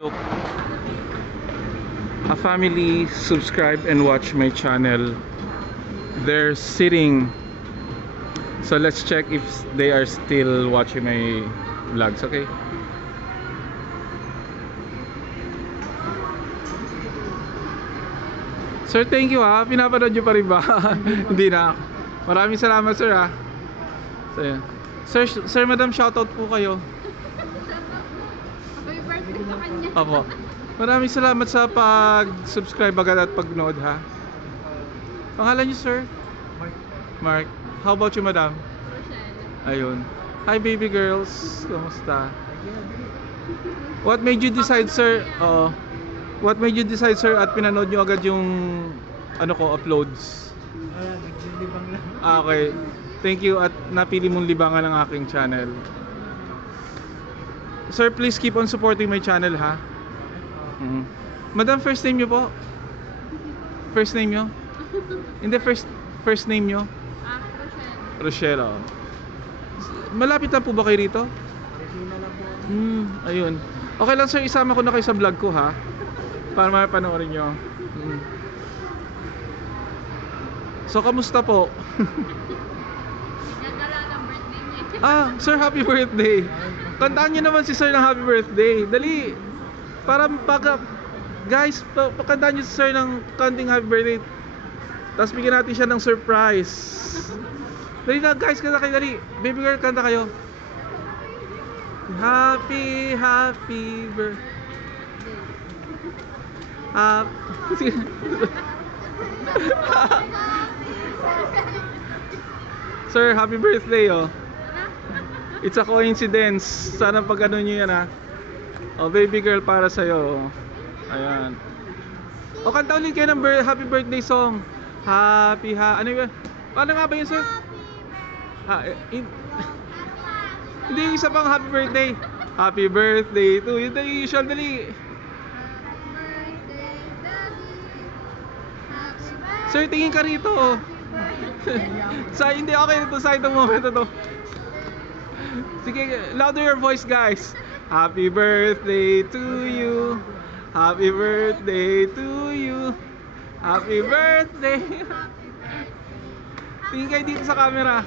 Look, a family subscribe and watch my channel. They're sitting, so let's check if they are still watching my vlogs. Okay, sir, thank you ha. Pinapanood nyo pa rin ba? Hindi na. Maraming salamat sir ha. So, yun. Sir, madam, shoutout po kayo. Happy birthday sa kanya. Opo. Maraming salamat sa pag-subscribe agad at pag-nood ha. Pangalan niyo sir? Mark. How about you madam? Rochelle. Ayun. Hi baby girls. Kamusta? What made you decide sir? What made you decide sir at pinanood niyo agad yung ano ko uploads? Naglilibang lang. Okay. Thank you at napili mong libangan ang aking channel. Sir, please keep on supporting my channel ha. Madam, first name niyo po? First name niyo? Hindi, first name niyo? Rochelle. Rochelle. Oh. Malapit lang po ba kayo rito? Regina lang po. Ayun. Okay lang sir, isama ko na kayo sa vlog ko ha. Para mapanoorin nyo. So, kamusta po? Nagdala ng birthday niya. Sir, happy birthday. Kantaan nyo naman si sir ng happy birthday. Dali. Para guys, pakantaan nyo si sir ng kanting happy birthday. Tapos bigyan natin siya ng surprise. Dali na guys, kanta kayo, dali. Baby girl, kanta kayo. Happy birthday. Sir, happy birthday oh. It's a coincidence. Sana pag ano nyo yan ha. Oh, baby girl para sa'yo oh. Ayan. O, kanta ulit kayo ng happy birthday song. Ano yun? Paano nga ba yun sir? Hindi yung isa pang happy birthday. Happy birthday to you. Yung usual, dali. Sir, tingin ka rito oh. Hindi okay na to sa itong moment na to. Sige, louder your voice guys. Happy birthday to you. Happy birthday to you. Happy birthday. Tingin kayo dito sa camera.